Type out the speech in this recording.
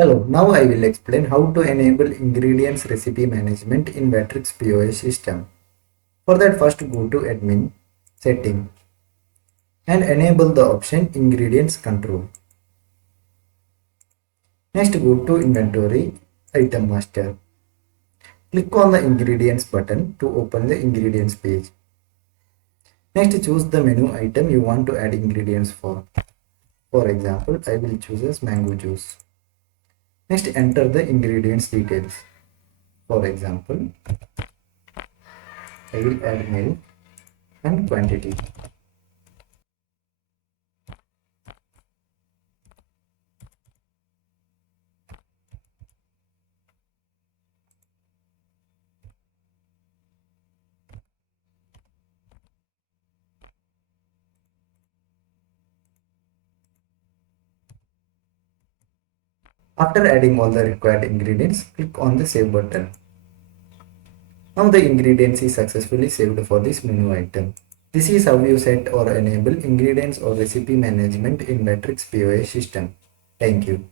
Hello, now I will explain how to enable ingredients recipe management in Vatrix POS system. For that, first go to admin setting and enable the option ingredients control. Next go to inventory item master. Click on the ingredients button to open the ingredients page. Next choose the menu item you want to add ingredients for. For example, I will choose as mango juice. Next enter the ingredients details. For example, I will add milk and quantity. After adding all the required ingredients, click on the save button. Now the ingredients is successfully saved for this menu item. This is how you set or enable ingredients or recipe management in Vatrix POS system. Thank you.